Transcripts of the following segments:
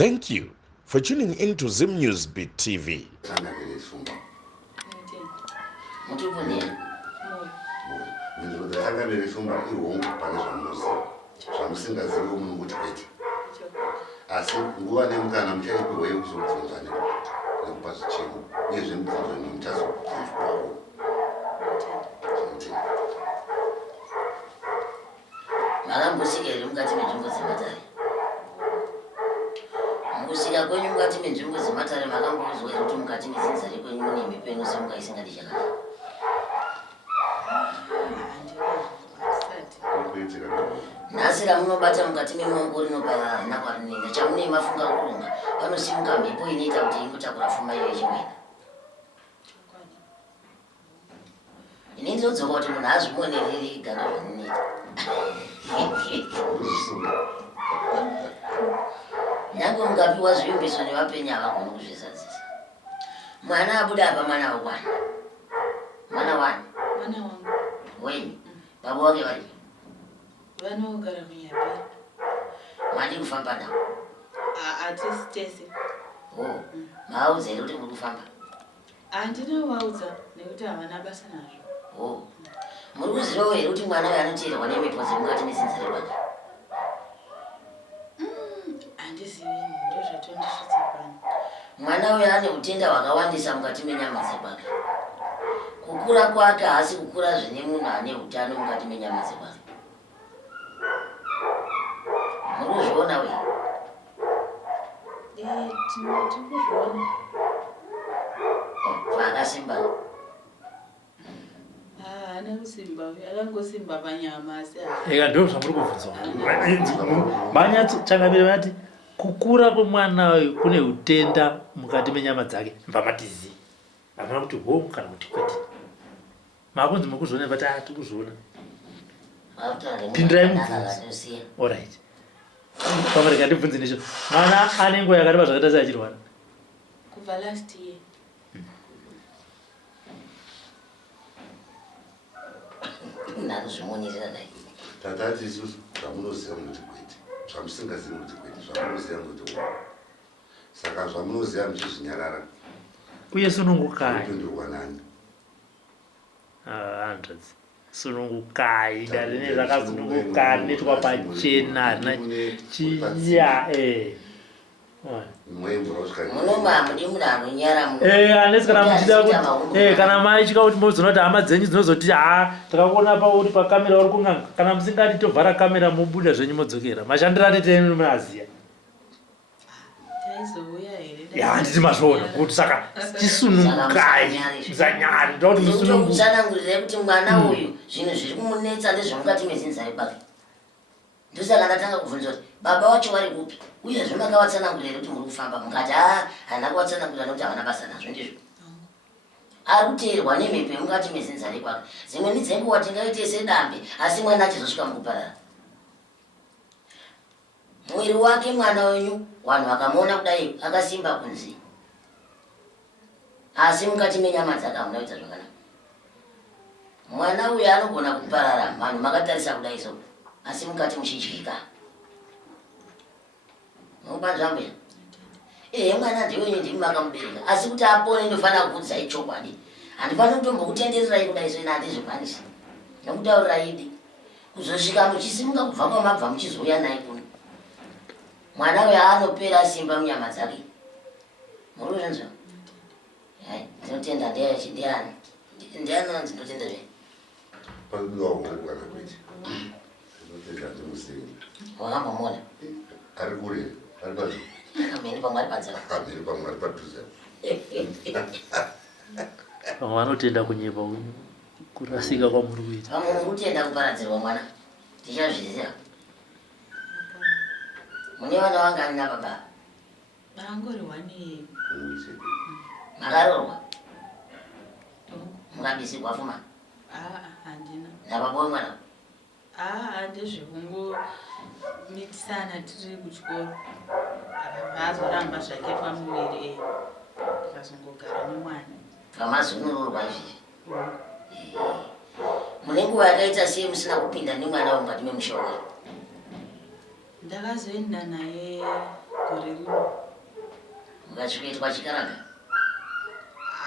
Thank you for tuning into Zim News Beat TV. Musika kwenyu mukati menzvimbo dzematare makambozwa kuti mukati mezinzari kwenyu mune mhepo inosemuka isingadi chakanaka. Nhasi ramunobata mukati memongo rinobva nakwarinenda chamune mafunga kurunga panosimuka mhepo inoita kuti ingotakura pfuma iyo ichimwena. Ini ndinodzoka kuti munhu azvimonereri ganda zvamunoita. Nyange mukapiwa zvivimbiso nevapenyu havagoni kuzvizadzisa. Mwana abuda apa mwana wakwana. Mwana wani? Mwana wangu. Wenyu? Baba wake vari? Vanogara kuNyapiri. Mandi kufamba navo? Hatisi tese. Oh, maudza here kuti muri kufamba? Handinovaudza nekuti havana basa nazvo. Oh, muri kuzivawo here kuti mwana uyu anoteerwa nemhepo dzemukati mezinzari kwake? Handizivi, ndozvatondisvitsa pano. Mwana uyu ane utenda hwakawandisa mukati menyama dzekwake. Kukura kwake haasi kukura zvine munhu ane utano mukati menyama dzekwake. Muri kuzviona uyu? Tikuzviona. Zvakasimba. Haana kusimba, akangosimba panyama asi. Eka ndo zvamuri kubvunza. Manyatsochangavire vati kukura kwemwana uyu kune utenda mukati menyama dzake mbamatizi. Hamuna kuti ho kana kuti kwete. Makunzi mukuzviona vati tikuzviona. Pindirai mubvunze. Alright. Pamarika ndibvunze ndizvo. Mwana ane nguva yakareba zvakaita sei achirwara? Kubva last year. Ndakuzvimonera dai. Tatati isusu zvamunoziva kuti kwete, zvamusingazivi kuti kwete, zvamunoziva kuti wa. Saka zvamunoziva muchizvinyarara. Uye sunungukai. Kupindurwa nani? Hundreds. Sunungukai darine zvakazununguka netwa pachena harina chiya Munoma mudi munhu anonyara munhu. Unless kana muchida kuti kana maichika kuti muzoona kuti hama dzenyu dzinozoti takakuona pauri pakamera uri kunganga kana musingati tovhara kamera mubuda zvenyu modzokera mashandiro atitei munoziya. Taizouya here. Handiti mazviona kuti saka chisunungukai musanyari ndoda kuti musunungukai. Ndokutsanangurira kuti mwana uyu zvinhu zviri kumunetsa ndezvemukati mezinzari kwake. Ndosaka ndatanga kubvunza kuti baba wacho vari kupi uyezve makavatsanangurira kuti muri kufamba mukati haana kuvatsanangurira nokuti havana basa nazvo ndizvo. Ari kuteerwa nemhepo yemukati mezinzari kwake. Dzimweni dzenguva tingaite sedambe asi mwana achizosvika mukuparara. Mwiri wake mwana wenyu vanhu vakamuona kudai akasimba kunzi, asi mukati menyama dzake hamuna kuita zvakanaka. Mwana uyu anogona kuparara vanhu makatarisa kudai so asi mukati muchidyika. Mubanzvambo here? Mwana ndiwenyu ndimi makamubereka asi kuti apone ndofana kukuudzai chokwadi. Handifani kutombokutendererai kudai so ina handizvikwanisi. Nokutaurira idi kuzosvika muchisimuka kubva kwamabva muchizouya naye kuno. Mwana uyu anopera simba munyama dzake. Muri kuzvinzwa? Ndinotenda ndeyachidiani. Ndiani anzi ndotenda zvei? Paduwa hongu kana kwete. Ndotenda ndimusevi. Wakambomona? Ari kure, ari padhuze. Kamheni pamwe ari padzara. Kamheni pamwe ari padhuze. Vamwe vanotenda kunyepa kurasika kwamuri kuita. Vamwe muri kutenda kuparadzirwa mwana. Tichazviziva. Mune vana vangani nababa? Vangori 1 year. Makarorwa? Mukabisigwa pfuma? Handina. Nababa wemwana? Ndezvekungomitisana tiri kuchikoro. Vaazoramba zvake pamuviri tikazongogara nemwana. Pamazunururwa izvizvi? Mune nguva yakaita sei musina kupinda nemwana wemukati memusha wake? Ndakazoenda naye gore rino. Mukasvika chikaraga?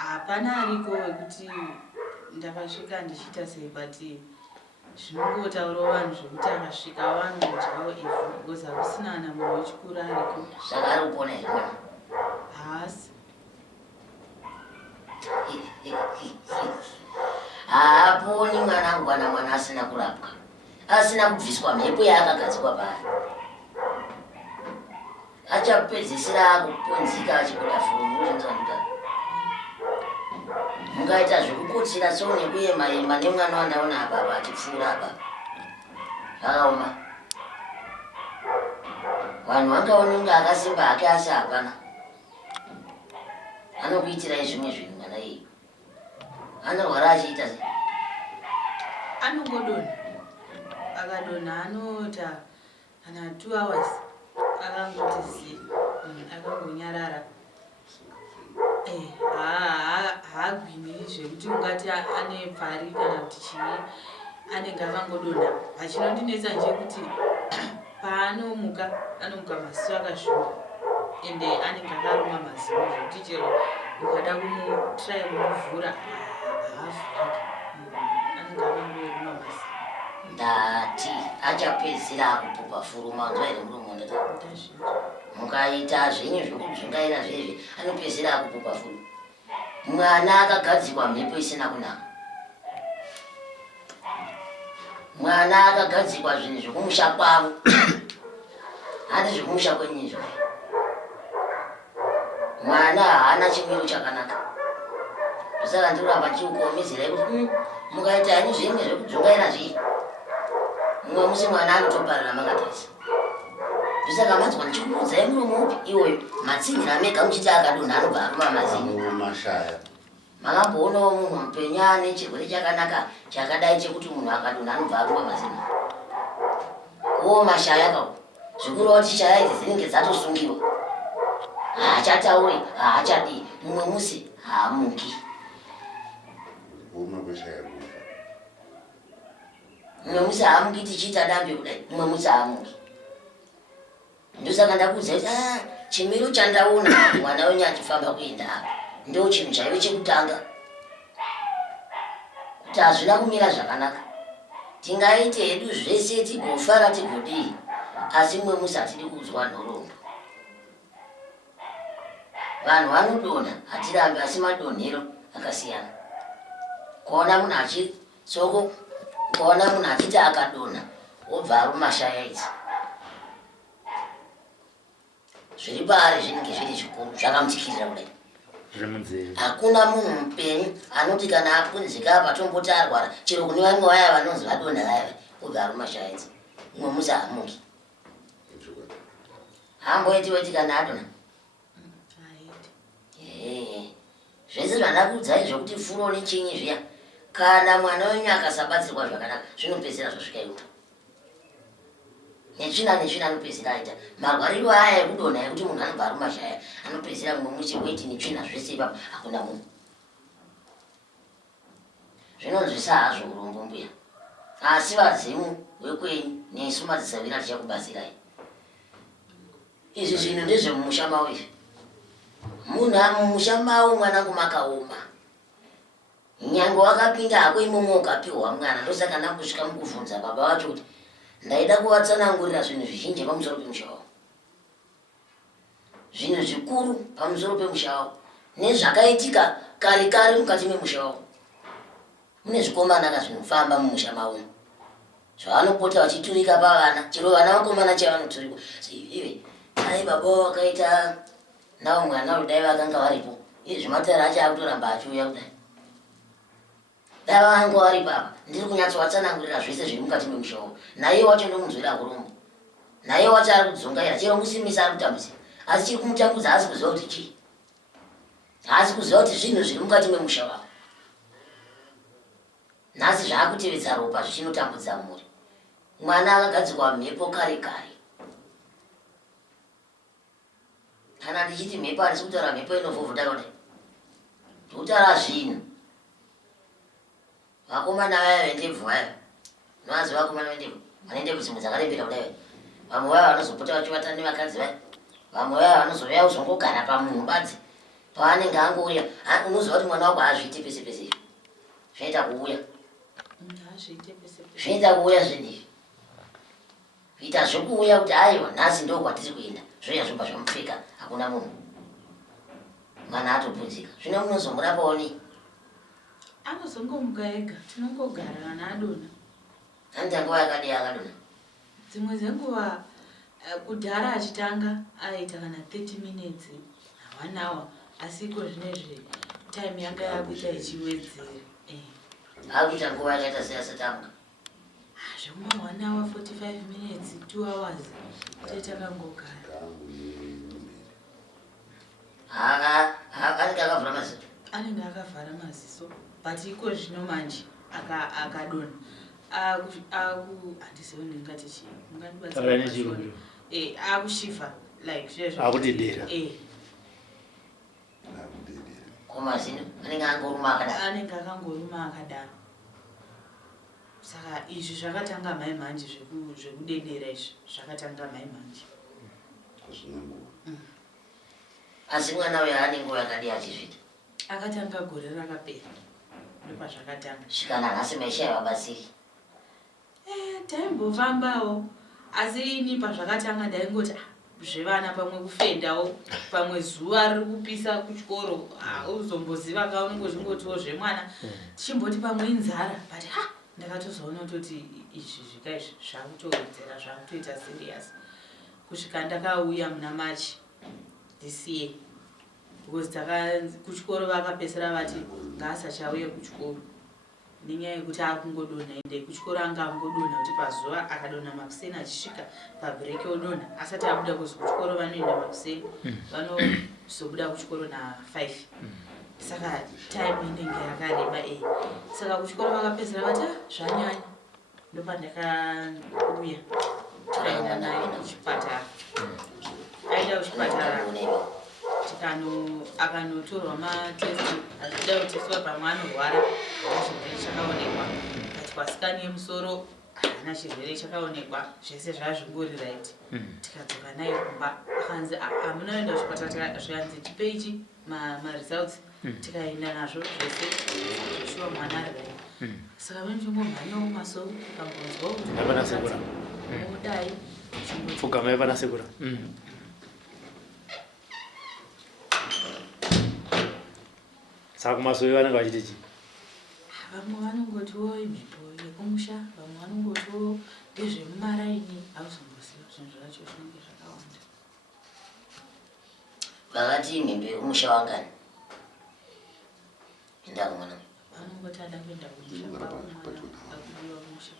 Hapana ariko wekuti ndakasvika ndichiita sei, but zvinongotaurawo vanhu zvokuti akasvika vanodyawo ivhu because hakusina ana munhu wechikuru ariko. Saka ari kupona here mwana? Haasi. Haaponi mwanangu kana mwana asina kurapwa, asina kubviswa mhepo yaakagadzikwa pari. Achapedzisira akuponzika achikuda furumurinzanduta. Mungaita zvekukotsira so nekuyema-yema nemwana wandaona apa achipfuura apa. Zvakaoma. Vanhu vangaona kunge akasimba hake asi hapana. Anokuitirai zvimwe zvinhu mwana iyi. Anorwara achiita sei? Anongodonha. Akadonha anota kana 2 hours akangoti zi akangonyarara. Haagwini zvekuti ungati ane pfari kana kuti chii, anenge akangodonha. Pachinondinetsa nje kuti paanomuka anomuka maziso akasvuka ende anenge akaruma maziso zvekuti chero ukada kumutrai kumuvhura haavhuriki. Anenge akangoruma maziso. Ndati achapedzisira akupupa furuma nzwa here muromo ndata. Mukaita zvenyu zvekudzungaira zvezvi anopedzisira akupupa furuma. Mwana akagadzikwa mhepo isina kunaka. Mwana akagadzikwa zvinhu zvekumusha kwavo. Handi zvekumusha kwenyu izvo. Mwana haana chimiro chakanaka. Saka ndikuramba ndichikukomezerai kuti mukaita henyu zvimwe zvekudzungaira zviri, mumwe musi mwana anotoparira mangatarisa. Saka manzwa ndichikuudzai muromo upi iwoyo matsinyira mega muchiti akadonha anobva aruma mazino. Mashaya. Makamboonawo munhu mupenyu ane chirwere chakanaka chakadai chekuti munhu akadonha anobva aruma mazino? Wo mashaya kawo. Zvikuru kuti shaya idzi dzinenge dzatosungiwa. Haachatauri, haachadi, mumwe musi haamuki. Uma kweshaya kufa. Mumwe musi haamuki tichiita dambe kudai, mumwe musi haamuki. Ndosaka ndakuudza kuti chimiro chandaona mwana wenyu achifamba kuenda apa ndo chinhu chaive chekutanga, kuti hazvina kumira zvakanaka. Tingaite hedu zvese tigofara tigodii, asi mumwe musi hatidi kuzwa nhoroondo. Vanhu vanodonha hatirambi, asi madonhero akasiyana. Kuona munhu achisoko, kuona munhu achiti akadonha obva aruma shaya idzi. Zviri paari zvinenge zviri zvikuru zvakamutikirira kudai. Hakuna munhu mupenyu anoti kana apunzika apa tomboti arwara chero kune vamwe vaya vanonzi vadonha vaya obva aruma shaya idzi, mumwe musi haamuki. Hamboiti kana adonha. Zvese zvandakuudzai zvokuti furo nechinyi zviya, kana mwana wenyu akasabatsirwa zvakanaka zvinopedzisira zvasvika iuta. Netsvina anopedzisira aita marwariro aya ekudonha ekuti munhu anobva aruma shaya anopedzisira mumwe musi weti netsvina zvese ipapo hakuna munhu. Zvinonzwisa hazvo urombo mbuya, asi vazimu wekwenyu nesu madzisavira tichakubatsirai. Izvi zvinhu ndezvemumusha mavo izvi. Munhu mumusha mavo mwanangu makaoma. Nyange wakapinda hako imomo ukapiwa mwana, ndosaka ndakusvika mukuvhunza baba vacho kuti ndaida kuvatsanangurira zvinhu zvizhinji pamusoro pemusha wavo. Zvinhu zvikuru pamusoro pemusha wavo nezvakaitika kare kare mukati memusha wavo. Mune zvikomanaka zvinofamba mumusha mavo zvavanopota vachiturika pavana, chero vana vakomana chavanoturikwa. Iwe ai baba wakaita nawo mwana kudai vakanga varipo, zvimataira acho akutoramba achiuya kudai. Dai vangu vari papa ndiri kunyatsovatsanangurira zvese zviri mukati memusha wavo. Naye wacho ndomunzwira kurombo, naye wacho ari kudzungaira, chero musimisa ari kutambudzira, asi chiri kumutambudza haasi kuziva kuti chii, haasi kuziva kuti zvinhu zviri mukati memusha wavo. Nhasi zvaakutevedza ropa zvichinotambudza mhuri. Mwana akagadzikwa mhepo kare kare. Kana ndichiti mhepo handisi kutaura mhepo inovhuvhuta kudai, ndikutaura zvinhu. Vakomana vaya vendebvu vaya, novaziva vakomana vendebvu vane ndebvu dzimwe dzakarembera kudai, vamwe vaya vanozopota vachivatana nevakadzi vaya vamwe vaya vanozouya kuzongogara pamunhu badzi pavanenge angouya unoziva kuti mwana wako haazviite pese pese izvo zvinoita kuuya zvinoita kuuya zvinizvi kuita zvekuuya kuti aiwa nhasi ndo kwatiri kuenda zvoya zvobva zvamupfeka hakuna munhu mwana atopudzika zvino munozomurapawo nei anozongomuka ega tinongogara kana adona anita nguva yakadii akadona dzimwe dzenguva kudhara achitanga aita kana 30 minutes 1 hour asi iko zvinezvi time yanga yakuita ichiwedzera akuita nguva yakaita seyasatanga zvekuma 1 hour 45 minutes 2 hours tetakangogara anenge akavhura maziso anenge akavhara maziso but iko zvino manje akadona handizivi ndingati chii akushifa like zvezvo akudedera komazino anenge angoruma akadaro anenge akangoruma akadaro saka izvi zvakatanga mai manje zvekudedera izvi zvakatanga mai manje asi mwana uyo ane nguva yakadii achizvita akatanga gore rakapera ndopazvakatanga svikana nhasi maishaya vabatsiri taimbofambawo asi ini pazvakatanga ndaingoti zvevana pamwe kufendawo pamwe zuva riri kupisa kuchikoro uzomboziva kaunongozvingotiwo zvemwana tichimboti pamwe inzara but ndakatozoona kutoti izvi zvikaizvi zvakutowedzera zvakutoita serious kusvika ndakauya muna machi this year because kuchikoro vakapesera vati ngaasachauye kuchikoro nenyaya yekuti akungodonha ende kuchikoro anga angodonha kuti pazuva akadonha makuseni achisvika pabhireki odonha asati abuda kuzi kuchikoro vanoenda makuseni vanozobuda kuchikoro na5 saka time inenge yakareba saka kuchikoro vakapesera vati zvanyanya ndopandakauya tikaenda naye kuchipatara aenda kuchipatara akanotorwa matesti azvida kuteswa pamwe anorwara chirwere chakaonekwa kati kwasikani yemusoro haana chirwere chakaonekwa zvese zvazvingori right tikadzoka naye kumba akanzi hamunaenda kuchipatara zvikanzi chipeichi maresults tikaenda nazvo zvese zvishuwa mwana ari right saka vanochingomhanyawo masoro ukambonzwawo kuti odai pfugama yavanasekura saka kumasoro vanenge vachiti chii vamwe vanongotiwo imhepo yekumusha vamwe vanongotiwo ndezvemumaraini hauzomboziva zvinhu zvacho zvinenge zvakawanda vakati imhembe yekumusha wangani enda kumwana vanongoti ada kuenda kumusha kwakumwana kumusha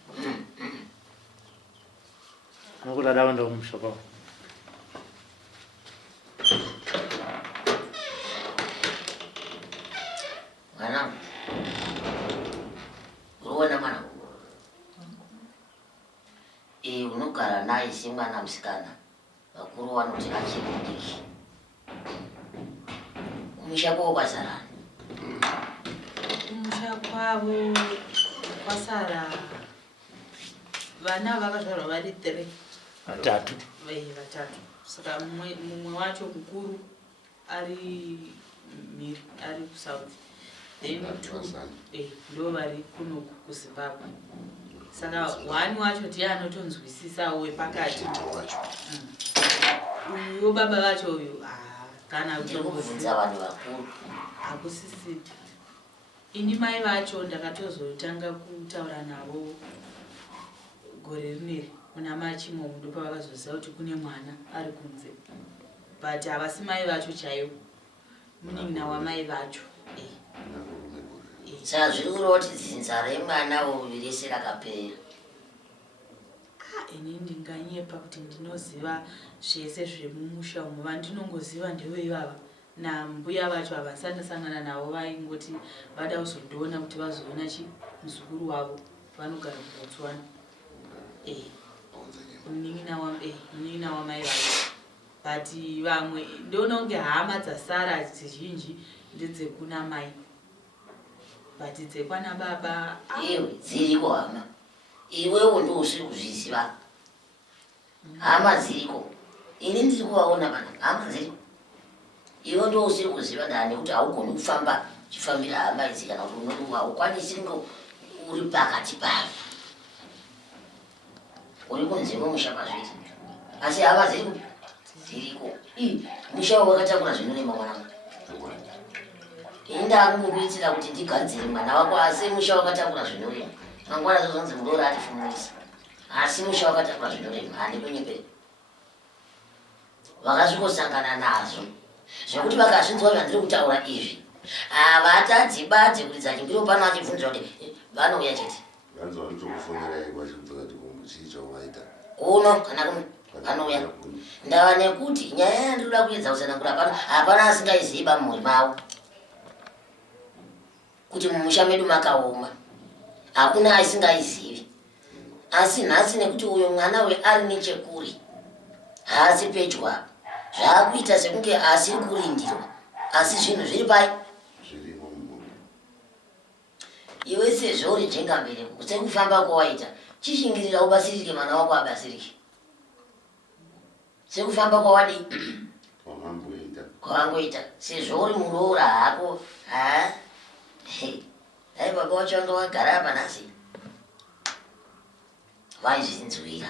anokuti ada kuenda kumusha kwavo mwana uruona mwana unogara naye semwana musikana vakuru vanoti achimudiki kumusha kwavo kwasarani kumusha kwavo kwasara vana vakazvarwa vari 3 vatatu saka mumwe wacho mukuru ari mhiri ari kusouth then 2 ndo vari kunoku kuzimbabwe saka 1 wacho ndiye anotonzwisisawo wepakati uyo baba vacho uyu kana ndikubvunza vanhu vakuru hakusisi ini mai vacho ndakatozotanga kutaura navo gore rineri muna machimo ndo pavakazoziva kuti kune mwana ari kunze but havasi mai vacho chaivo munin'ina wamai vacho saka zviri kureva kuti dzinza remwana uyu rese rakapera ini ndinganyepa kuti ndinoziva zvese zvemumusha umo vandinongoziva ndeveivava nambuya vacho ava ndisandasangana navo vaingoti vada kuzondiona kuti vazoona muzukuru wavo vanogara kubotswana munin'ina wamai vacho but vamwe ndoona kunge hama dzasara dzizhinji ndedzekuna mai but dzekwana baba iwe dziriko hama iwewo ndo usiri kuzviziva hama dziriko ini ndiri kuvaona vana hama dziri iwe ndo usiri kuziva ndani kuti haugoni kufamba chifambira hama idzi kana kuti unoti haukwanisi ngo uri pakati pavo uri kunzimo musha pazviri asi hama dziriko musha wakatakura zvinorema mwanangu indangokuitira kuti ndigadzire mwana wako asi musha wakatakura zvinorema mangwana zozonzi murora atifumurisa asi musha wakatakura zvinorema handi kunyeperi vakasvikosangana nazvo zvekuti vakazvinzwa zvandiri kutaura izvi havatadzibadze kuti dzachimbiro pano achibvunzwa kuti vanouya chete uno kana kuno vanouya ndava nekuti nyaya yandinoda kuedza kusanangura pano hapana asingaiziba mumhuri mavo kuti mumusha medu makaoma hakuna asingaizivi asi nhasi nekuti uyo mwana we ari nechekuri haasi pedyo apa zvaakuita sekunge asiri kurindirwa asi zvinhu zviri pai iwe sezvo uri jengambereko sekufamba kwawaita chishingirira ubasirike mwana wako abasirike sekufamba kwawadii kwawangoita sezvo uri muroora hako dai baba wacho anga wagara apa nhasi vaizvinzwira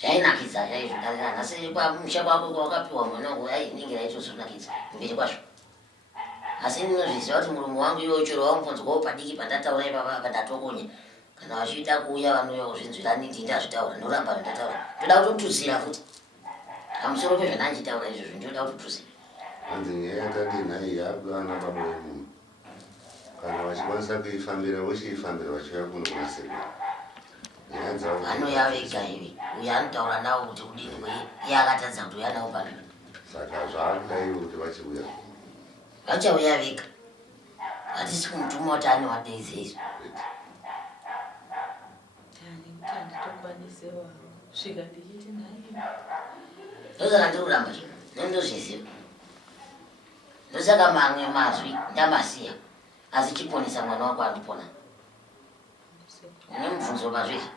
zvainakidza chaizvodarira nhasi pamusha kwako kwawakapiwa mwanangu ningira itozonakidza mberi kwazvo asi ndinozviziva kuti muromo wangu iwo chero wamumbonzwawo padiki pandataura ipapa pandatokonya kana vachiita kuuya vanouya kuzvinzwira niti ndazvitaura ndoramba ndataura ndoda kutotutsira futi pamusoro pezvandanchitaura izvozvo ndoda kutotutsira hanzi nyaya yatati nhai yaabwana baba wemunhu kana vachikwanisa kuifambira vochiifambira vachiuya kuno kunasekuru vanoya vega ivi uyo anotaura navo kuti kudini kwei iye akatadza kuti uya navo pano saka zvaakudaiwo kuti vachiuya vachauya vega hatisi kumutuma kuti ane wadeize izvo ndosaka ndiri kuramba zvo nendozviziva ndosaka mamwe mazwi ndamasiya asi chiponesa mwana wako anopona une mubvunzo pazvizvi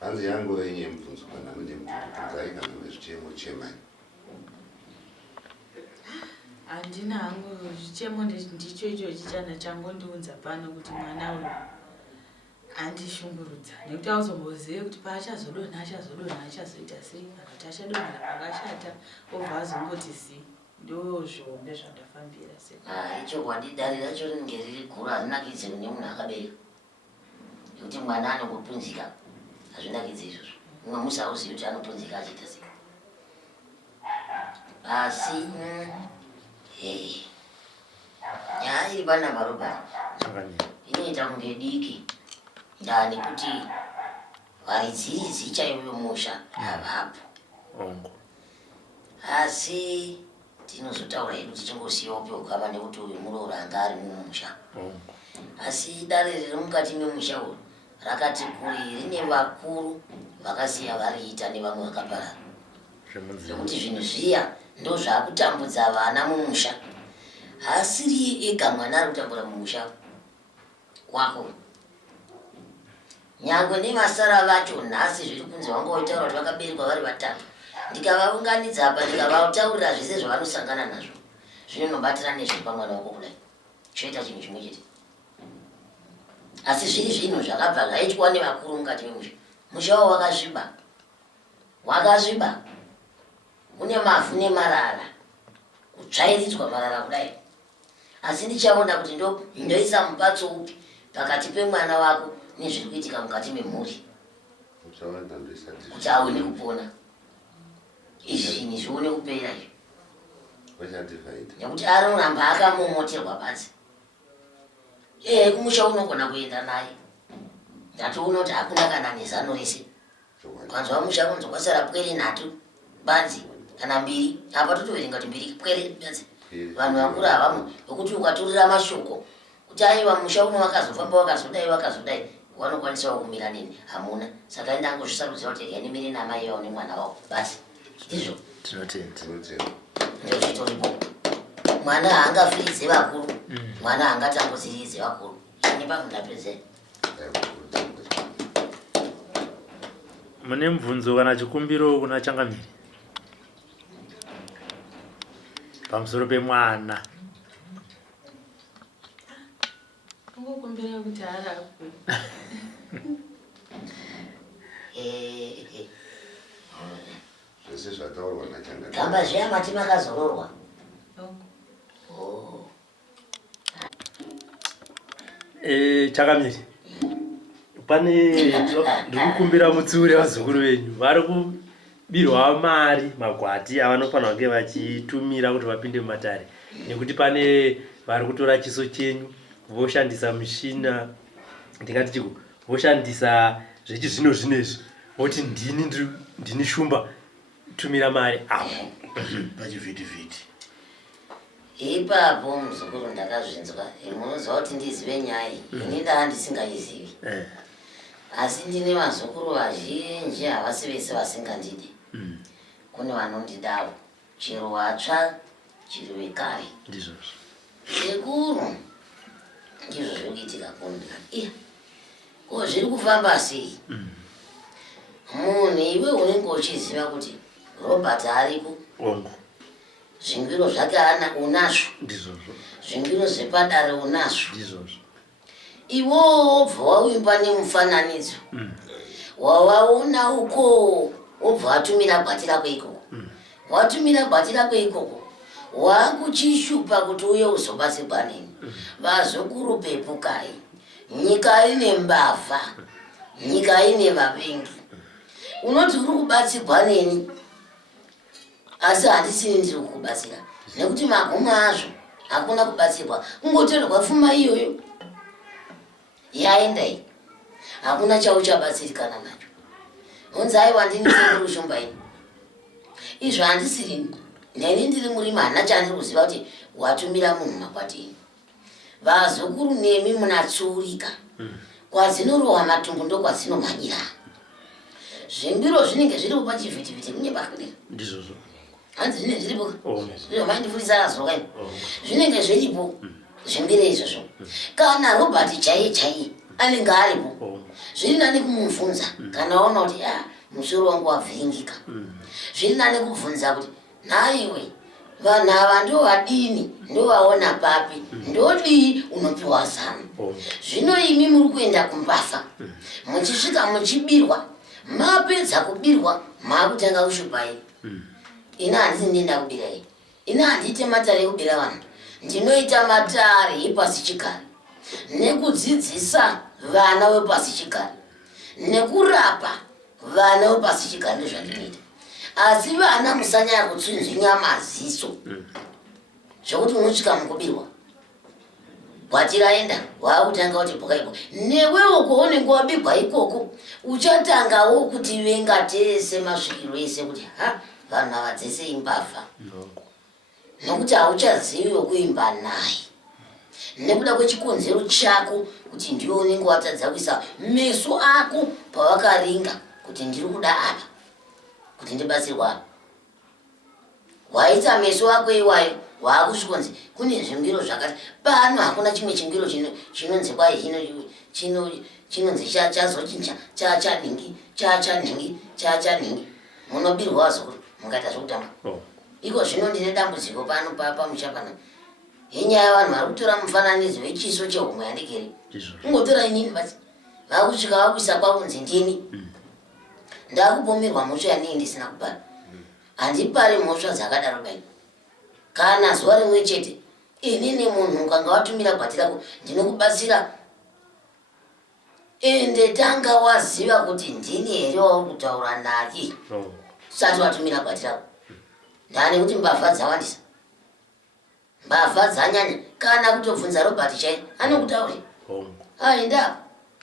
hanzi yangu yenye mubvunzo kana mune mubvunzai kana nezvichemo chemai handina hangu zvichemo ndicho ichochi chana changondiunza pano kuti mwana uyu andishungurudza nekuti auzombozive kuti paachazodonha achazoita sei kana kuti achadonhera pakashata obva azongoti zii ndozvombe zvandafambira ichokwadi dare racho rinenge riri guru hazvinakidzi kune munhu akabereka nekuti mwana anongopunzika hazvinakidzi izvozvo mumwe musi hauzivi kuti anopunzika achiita sei asi nyaya iri panambarobhani inoita kunge diki ndani kuti varidziridzi chaivo musha havapo asi tinozotaura hedu tichingosiyawo peukama nekuti uyu muroora anga ari mumusha asi dare riri mukati memusha uyu rakati kuri rine vakuru vakasiya variita nevamwe vakaparara zvekuti zvinhu zviya ndo zvakutambudza vana mumusha haasiri ega mwana ari kutambura mumusha wako nyangwe nemasara vacho nhasi zviri kunzi vanga vaitaura kuti vakaberekwa vari vatatu ndikavaunganidza apa ndikavataurira zvese zvavanosangana nazvo zvinonobatira nezviri pamwana wako kudai choita chinhu chimwe chete asi zviri zvinhu zvakabva zvaitwa nevakuru mukati memusha musha wavo wakasviba une mavhu nemarara kutsvairidzwa marara kudai asi ndichaona kuti ndoisa mupatso upi pakati pemwana wako nezviri kuitika mukati memhuri kuti aone kupona izvi zvinhu zvione kupera izvo nekuti anoramba akamomoterwa pasi kumusha unogona kuenda naye ndatoona kuti hakuna kana nezano rese kwanzwa musha kunzi kwasara pwere 3 badzi kana 2 apa totoverenga kuti 2 pwere badzi vanhu vakuru havamwe vekuti ukaturira mashoko kuti aiwa musha uno wakazofamba wakazodai wanokwanisawo kumira nini hamuna saka indangozvisarudzira kuti yanimire namai vao nemwana wavo basi izvo ndozvitoripo mwana haangafiridze vakuru mwana haangatambudziridze vakuru ini pamunapedze mune mubvunzo kana chikumbiro kuna Changamire pamusoro pemwana? Kungokumbira kuti arapwe. zvese zvataurwa naChangamire. Gamba zviya mati makazororwa. Changamire, pane ndikukumbira mutsiuri vazukuru venyu vari kubirwa mari magwati avanofanira kunge vachitumira kuti vapinde mumatare, nekuti pane vari kutora chiso chenyu voshandisa mishina, ndingati chiko voshandisa zvechizvino zvinezvi voti ndini shumba tumira mari apo pachivhitivhiti. Ipapo muzukuru ndakazvinzwa, munoziva kuti ndizive nyaya ini ndaa ndisingaizivi, asi ndine vazukuru vazhinji havasi vese vasingandidi. Kune vanondidawo chero watsva chiri wekare. ndizvozvo. Sekuru ndizvo zviri kuitika kundi ko zviri kufamba sei? Munhu iwe unenge uchiziva kuti Robert aripo, Ongo zvingwiro zvake unazvo, ndizvozvo. zvingwiro zvepadare unazvo, Ndizvozvo. iwo wobva waimba nemufananidzo wavaona uko, wobva watumira gwati rako ikoko. Watumira gwati rako ikoko, wakuchishupa kuti uye uzobatsirwa neni. Vazukuru pepukai, nyika ine mbavha, nyika ine vavengi. Unoti uri kubatsirwa neni, asi handisini ndiri kukubatsira, nekuti magumo azvo hakuna kubatsirwa. Kungotorerwa pfuma iyoyo yaenda iyi, hakuna chauchabatsirikana nacho. Unzi aiwa ndini sekuru shumba ini, izvo handisiri neni ndiri murima, hana chandiri kuziva kuti watumira munhu makwatini. Vazukuru nemi munatsuurika, kwazinorohwa matumbu ndokwazinomhanyira. Zvimbiro zvinenge zviripo pachivhitivhiti kunye pakudira. Ndizvozvo. Hanzi zvinenge zviripo, Ndizvo maindifundisa razoka ini. Zvinenge zviripo zvimbiro izvozvo. Kana Robert chaiye anenge aripo, zviri nani kumubvunza kana waona kuti musoro wangu wavhiringika. Zviri nani kubvunza kuti nhaiwe vanhu ava ndovadini, ndovaona papi, ndodii unopiwa zano. Zvino imi muri kuenda kumbavha, muchisvika muchibirwa, mapedza kubirwa maakutanga kushupa iri. Ina handisi ndienda kubira iri, ina handiite matare ekubira vanhu, ndinoita matare epasi chigare, nekudzidzisa vana vepasi chigare, nekurapa vana vepasi chigare ndozvandinoita. Asi vana musanyanya kutsinzwinya maziso zvokuti unosvika mukubirwa gwati raenda waakutanga kuti bhokaipo. Newewo kwaunenge wabirwa ikoko uchatangawo kuti venga tese masvikiro ese kuti vanhu ava dzese imbavha, nokuti hauchaziviwo kuimba naye nekuda kwechikonzero chako kuti ndiwe unenge watadza kuisa meso ako pavakaringa kuti ndiri kuda apa, kuti ndibatsirwa apa. Waita meso ako iwayo waakusvikonzi kune zvingwiro zvakati. Pano hakuna chimwe chingwiro chinonzi kwai chinonzi chazochinja chachanhingi. Munobirwa wazukuru mukaita zvokutamba. Iko zvino ndine dambudziko pano pamusha pano yenyaya yavanhu vari kutora mufananidzo wechiso chehumwe yandikeri. Kungotora inini basi vakusvika vakuisa kwakunzi ndini. Ndakupomerwa mhosva yanini ndisina kupara, handipari mhosva dzakadaro bai. Kana zuva rimwe chete inini munhu ukanga watumira gwati rako ndinokubatsira, ende tanga waziva kuti ndini here wauri kutaura naye usati watumira gwati rako. Ndani kuti mbavha dzawandisa, mbavha dzanyanya. Kana kutobvunza Robert chai anokutauri aenda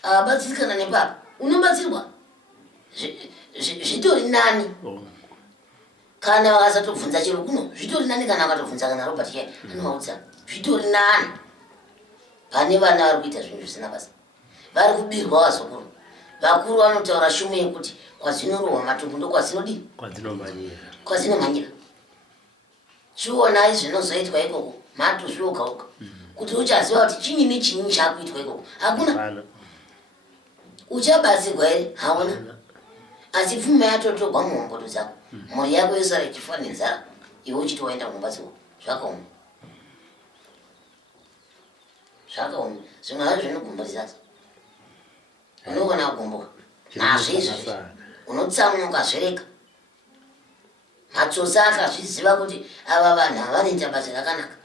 abatsirikana nepapa, unobatsirwa zvitori nani. Kana vakasatobvunza chero kuno zvitori nani, kana vakatobvunza kana Robert chai anovaudza zvitori nani. Pane vana vari kuita zvinhu zvisina basa, vari kubirwa wazukuru. Vakuru vanotaura shume yekuti kwazinorohwa matumbu ndokwazinodini, kwazinomhanyira. Chionai zvinozoitwa ikoko matozviokauka kuti uchaziva kuti chinyi nechinyi chakuitwa ikoko. Hakuna uchabatsirwa here, hauna. asi pfuma yatotogwa muhomboto dzako mhuri yako yosara ichifa nenzara iwe uchiti waenda kumbatsiko zvakaoma zvimwe zvacho zvinogumbudzisa unogona kugumbuka nazvo izvozvi unotsamuka zvereka matsotsi akazviziva kuti ava vanhu havanoita basa rakanaka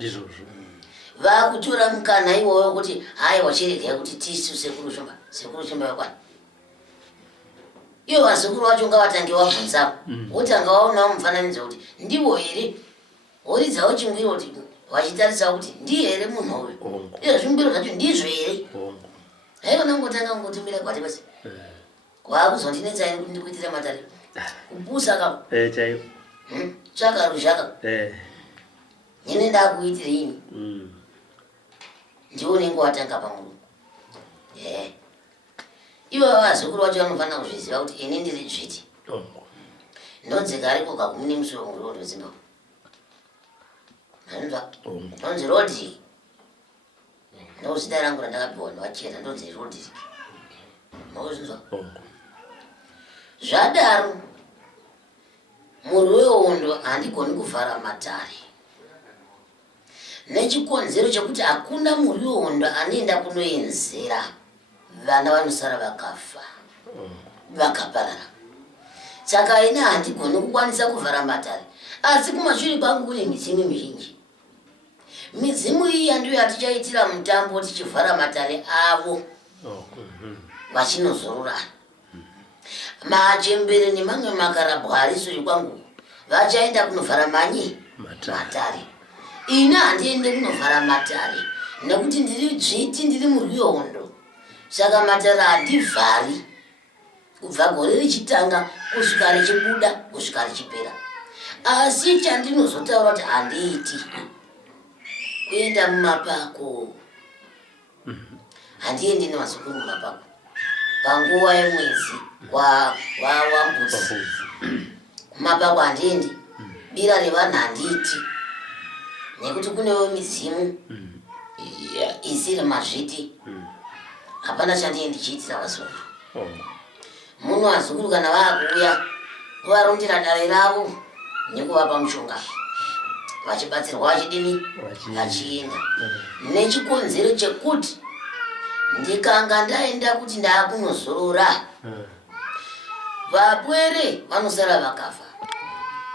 vakutora mukana iwowo kuti haiwa chiregai kuti tisu sekuru shumba yakwani iwo vazukuru vacho ngavatange wabvunzapo wotanga waonawo mufananidzo kuti ndivo here woridzawo chingwiro kuti vachitarisawo kuti ndiye here munhu uyu iyo zvingwiro zvacho ndizvo here haiwa nangotanga ngotimira kwati basi kwakuzondinetsaini kuti ndikuitire matare kupusa kapo tsvaka ruzhaka nyene ndakuitire ini ndiwo nenge watanga pamuru ivo vazukuru vacho vanofanira kuzviziva kuti ini ndiri dzviti ndonzeka ariko kakumune musoro murondo zimbabwe anonzwa ndonzi rodi ndozita rangu randakapiwa nevachena ndonzi rodi mauzvinzwa zvadaro murwi wehondo handigoni kuvhara matare nechikonzero chekuti hakuna murwi wehondo anoenda kunoenzera vana vanosara vakafa vakaparara saka ina handigoni kukwanisa kuvhara matare asi kumashure kwangu kune midzimu mizhinji midzimu iyi yandiyo yatichaitira mutambo tichivhara matare avo vachinozororana machembere nemamwe makarabwa ari sure kwangu vachaenda kunovhara manyi matare ina handiende kunovhara matare nekuti ndiri dzviti ndiri murwi wehondo saka matare handivhari kubva gore richitanga kusvika richibuda kusvika richipera asi chandinozotaura kuti handiiti kuenda mumapako handiendi nevazukuru mumapako panguva yemwedzi wambudzi kumapako handiendi bira revanhu handiiti nekuti kunewo midzimu isiri mazviti hapana chandiendi chiitira vazukuru muno vazukuru kana vaakuuya kuvarondera dare ravo nekuvapa mushonga vachibatsirwa vachidini vachienda nechikonzero chekuti ndikanga ndaenda kuti ndaakunozorora vapwere vanosara vakafa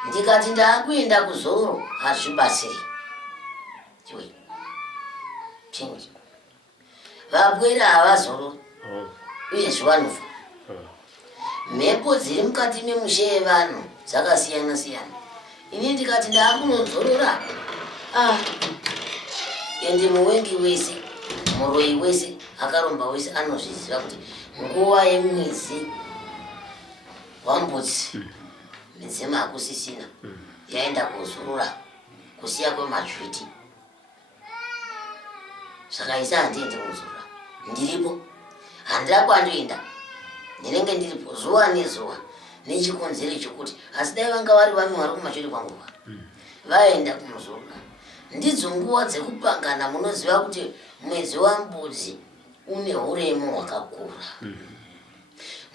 ndikati ndaakuenda kuzororo hazvibatsiri vapwere havazorori uyezve vanofa mhepo dziri mukati memushe yevanhu dzakasiyana siyana ini ndikati ndaakunozorora ende muwengi wese muroi wese akaromba wese anozviziva kuti nguva yemwedzi wambudzi midzimu hakusisina yaenda kuzorora kusiya kwemadzviti saka isi handiendi kuzorora ndiripo handira kwandoenda ndinenge ndiripo zuva nezuva nechikonzero chekuti asi dai vanga vari vami vari kumashure kwanguva vaenda kunozorora ndidzo nguva dzekupangana munoziva kuti mwedzi wambudzi une uremu hwakakura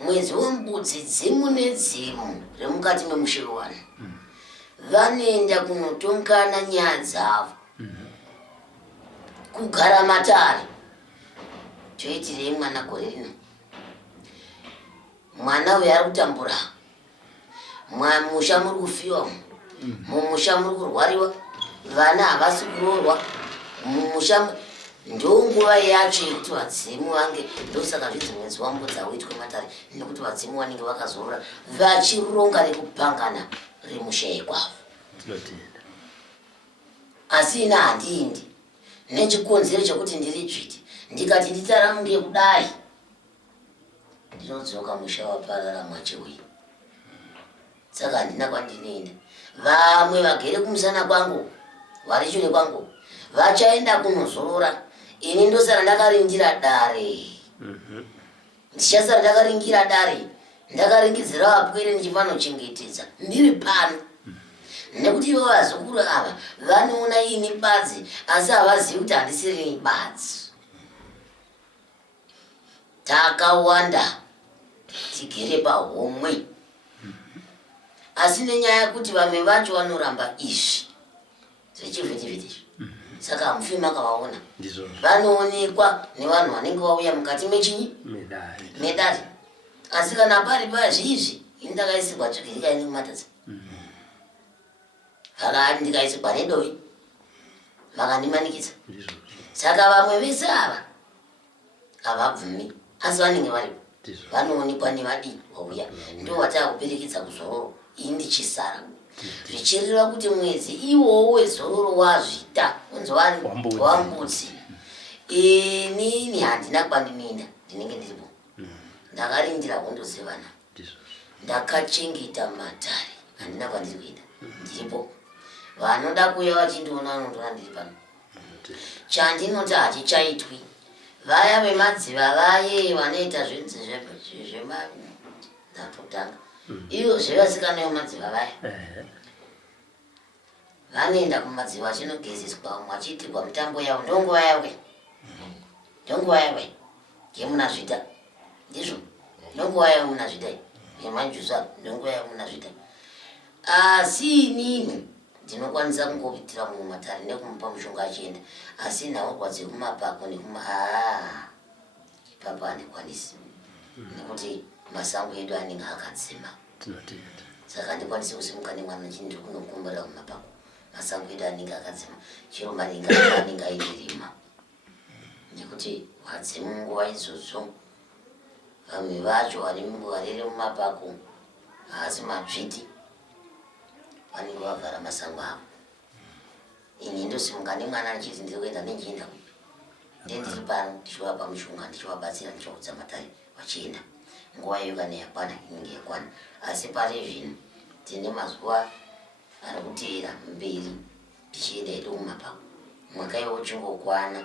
mwedzi wembudzi dzimu nedzimu remukati memushe wvanhu vanoenda kunotongana nyaya dzavo kugara matare choitirei mwana gore rino mwana uyo ari kutambura musha muri kufiwa mumusha muri kurwariwa vana havasi kuroorwa mumusha ndonguva yacho yekuti vadzimu vange ndosaka zvidzi mwedzi wambudzi hauitwe matare nekuti vadzimu vanenge vakazorora vachironga rekupangana remusha yekwavo asi ina handiendi nechikonzero chekuti ndiri dzviti ndikati nditaramunge kudai ndinodzoka musha waparara mwachiwi saka handina kwandinoenda vamwe vagere kumusana kwangu vari shure kwangu vachaenda kunozorora ini ndosara ndakarindira dare ndichasara ndakaringira dare ndakaringidzira vapwere ndichivanochengetedza ndiri pano nekuti ivo vazukuru ava vanoona ini badzi asi havazivi kuti handisiri badzi takawanda tigere pahomwe asi nenyaya kuti vamwe vacho vanoramba izvi zvechivhitivhiti saka hamufimi makavaona vanoonekwa nevanhu vanenge vauya mukati mechinyi medare asi kana pari pazvizvi ini ndakaisirwa tsvigirika ine kumatadza vakati ndikaisirwa nedovi vakandimanikidza saka vamwe vese ava havabvumi asi vanenge varipo vanoonekwa nevadii vauya ndo vatakuperekedza kuzororo ini ndichisara zvichireva kuti mwedzi iwowo wezororo wazvita unzwani wambudzi inini handina kwandinoenda ndinenge ndiripo ndakarindira kundozevana ndakachengeta matare handina kwandiri kuenda ndiripo vanoda kuuya vachindiona vanondoona ndiri pano chandinoti hachichaitwi vaya vemadziva vaye vanoita zvinzi zvematotanga iyo zvevasikana vemadziva vaya vanoenda kumadziva achinogezeswa mwachiitirwa mitambo yavo ndonguva yawe yemunazvita ndizvo ndonguva yawe munazvita yemanjusa ndonguva yawe munazvita asi inini ndinokwanisa kungopitira mumwe matare nekumupa mushonga achienda asi nhaurwa dzekumapako ipapo handikwanisi nekuti masango edu anenge akadzima saka handikwanisi kusimuka nemwana chindiri kunokumbira kumapako masango edu anenge akadzima chero maringa anenge ainirima nekuti wadzimu nguva idzodzo vamwe vacho variri mumapako haasi madzviti vanenge vavhara masango avo ini ndosimuka nemwana achiti ndiri kuenda nenjienda ndendiri pano ndichivapa mushonga ndichivabatsira ndichivaudza matare vachienda nguva iyo kana yakwana inenge yakwana asi pari zvino tine mazuva ari kuteera mberi tichienda edu kumapako mwaka iwo uchingokwana